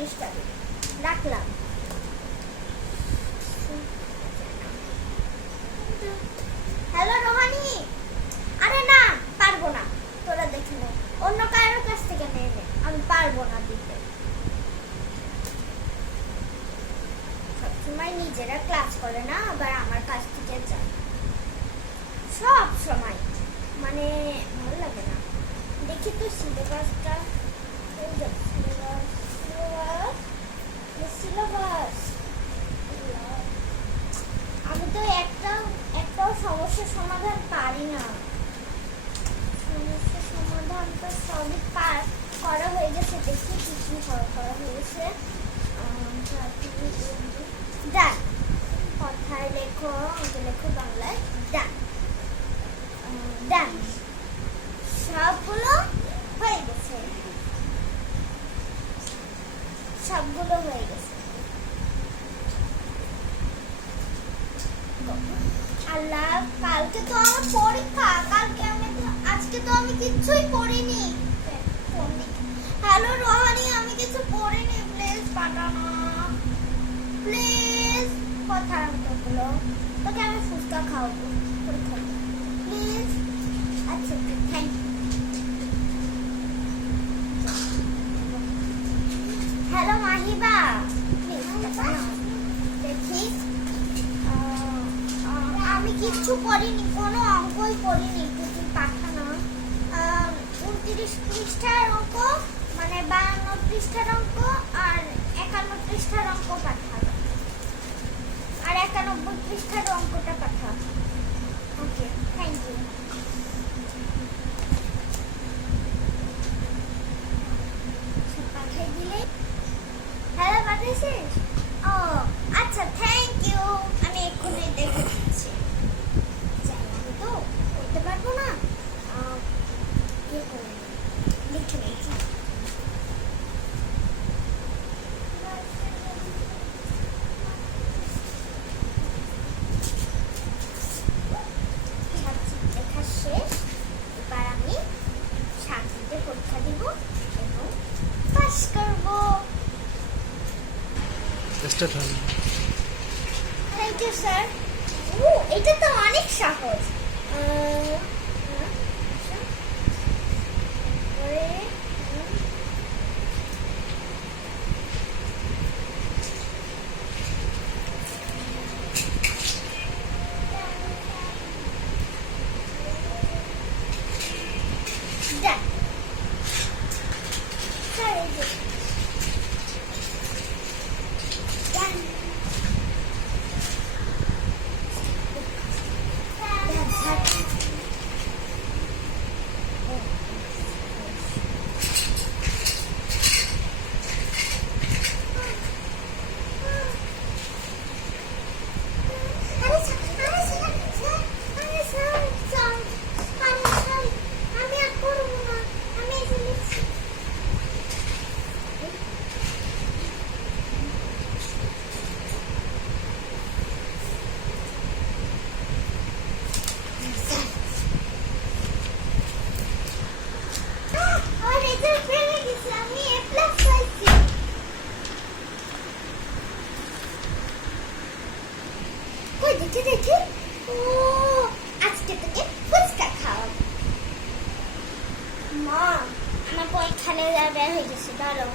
জিনিসটা রাখলাম। হ্যালো রোহানি, আরে না পারবো না, তোরা দেখে নে, অন্য কারোর কাছ থেকে নিয়ে নে, আমি পারবো না দিতে। সবসময় নিজেরা ক্লাস করে না, আবার আমার কাছ থেকে যায় সব সময়, মানে ভালো লাগে না। দেখি তো সিলেবাসটা, সিলেবাস আমি তো একটাও সমস্যার সমাধান পারি না। সমস্যার সমাধান তো সবই করা হয়ে গেছে, দেখি কি কি করা হয়েছে। ডান, কথায় লেখো, লেখো বাংলায় ডান। ডান, সবগুলো হয়ে গেছে, সবগুলো হয়ে গেছে। আল্লাহ, কালকে তো আমার পরীক্ষা, আজকে তো আমি কিচ্ছুই পড়িনি। হ্যালো রোহানি, আমি কিছু পড়িনি, প্লিজ পাঠানো, প্লিজ। কথা বলো, তোকে আমি ফুচকা খাওয়াবো প্লিজ। আচ্ছা থ্যাংক ইউ। হ্যালো মাহিবা, দেখি আমি কিচ্ছু পড়িনি, কোনো অঙ্কই পড়িনি, তুই পাঠানো। 29 পৃষ্ঠার অঙ্ক, মানে 52 পৃষ্ঠার অঙ্ক আর 51 পৃষ্ঠার অঙ্ক পাঠাবো, আর 91 পৃষ্ঠার অঙ্কটা পাঠাবো। Okay thank you. পাঠিয়ে দিলে? হ্যালো পাঠিয়েছিস? ও আচ্ছা থ্যাংক ইউ, আমি এক্ষুনি দেখে দিচ্ছি। আমি তো করতে পারবো না, লিখে নিচ্ছি। লেখা শেষ, এবার আমি শান্তিতে পরীক্ষা দিব এবং পাস করবো। Thank you sir. এটা তো অনেক সহজ। দেখি দেখি, ও আজকে তোকে ফুচকা খাওয়াবো। মা, আমার পরীক্ষা নেওয়া হয়ে গেছে, ধরো।